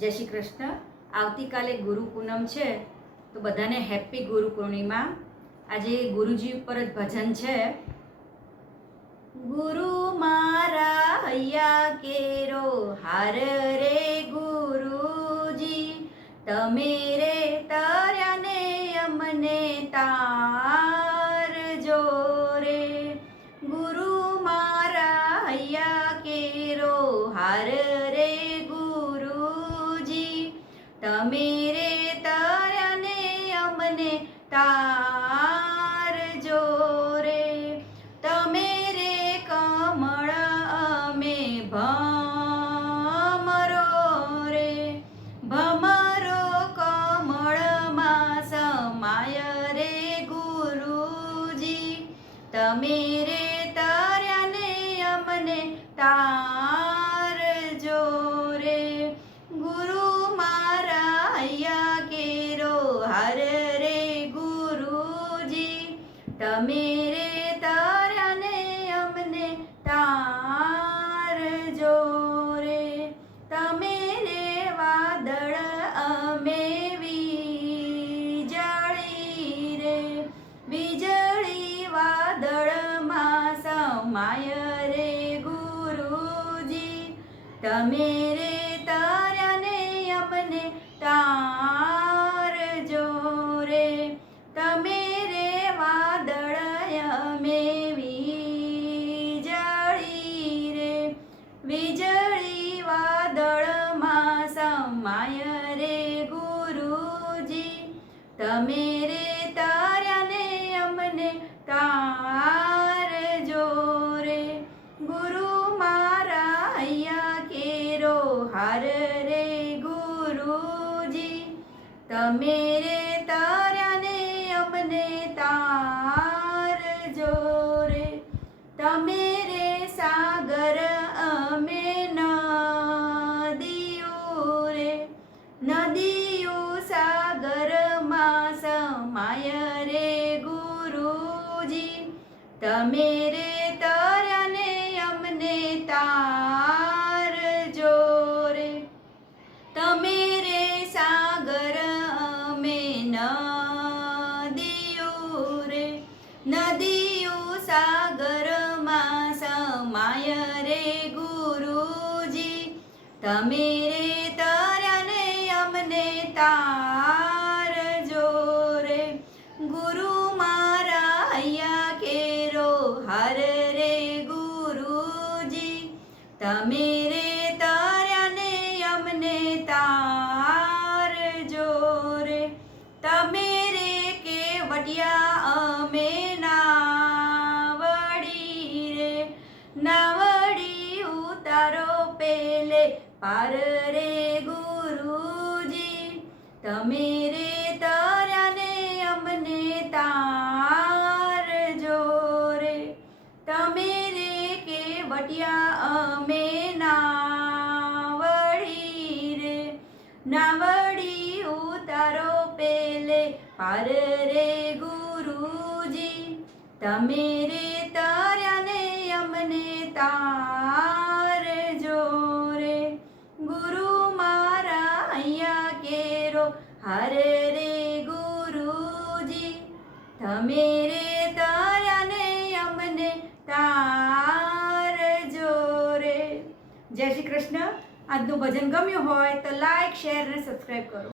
જય શ્રી કૃષ્ણ। આવતીકાલે ગુરુ પૂનમ છે, તો બધાને હેપી ગુરુ પૂર્ણિમા। આજે ગુરુજી ઉપર જ ભજન છે। ગુરુ મારા હૈયા કેરો હાર રે ગુરુજી, તમે રે તર્યા ને અમને તારજો રે। ગુરુ મારા હૈયા કેરો હાર રે ગુરુજી, તમે રે તર્યા ને અમને તારજો રે। તમે રે કમળ અમે ભમરો રે, ભમરો કમળમાં સમાય રે ગુરુજી, તમે રે તર્યા ને અમને તારજો રે। ગુરુ મારા હૈયા કેરો હાર રે ગુરુજી, તમે રે તર્યા ને અમને તારજો રે। તમે રે વાદળ અમે વીજળી રે, વીજળી વાદળમાં સમાય રે ગુરુજી, તમે રે તર્યા ને અમને તારજો રે। તમે રે વાદળ અમે વીજળી રે, વીજળી વાદળમાં સમાય રે ગુરુજી, તમે રે તર્યા ને અમને તારજો રે। ગુરુ મારા હૈયા કેરો હાર રે ગુરુજી, તમે રે તર્યા ને અમને તારજો રે। તમે રે સાગર અમે નદીઓ રે, નદીઓ સાગરમાં સમાય રે ગુરુજી, તમે રે તર્યા ને અમને તારજો રે। તમે રે સાગર અમે નદીઓ રે, નદીઓ સાગરમાં સમાય રે ગુરુજી, તમે રે તર્યા ને અમને તારજો રે। ગુરુ મારા હૈયા કેરો હાર રે ગુરુજી, તમે રે તર્યા ને અમને તારજો રે। તમે રે કેવડિયા અમે નાવડી રે, નાવડી ઉતારો પેલે પાર રે ગુરુજી, તમે રે તર્યા ને અમને તારજો રે। તમે રે કેવડિયા અમે નાવડી રે, નાવડી ઉતારો પેલે પાર રે ગુરુજી, તમે રે તર્યા ને અમને તારજો રે। ગુરુ મારા હૈયા કેરો હાર રે ગુરુજી, તમે રે તર્યા ને અમને તારજો રે। જય શ્રી કૃષ્ણ। આજનું ભજન ગમ્યું હોય તો લાઈક, શેર અને સબસ્ક્રાઈબ કરો।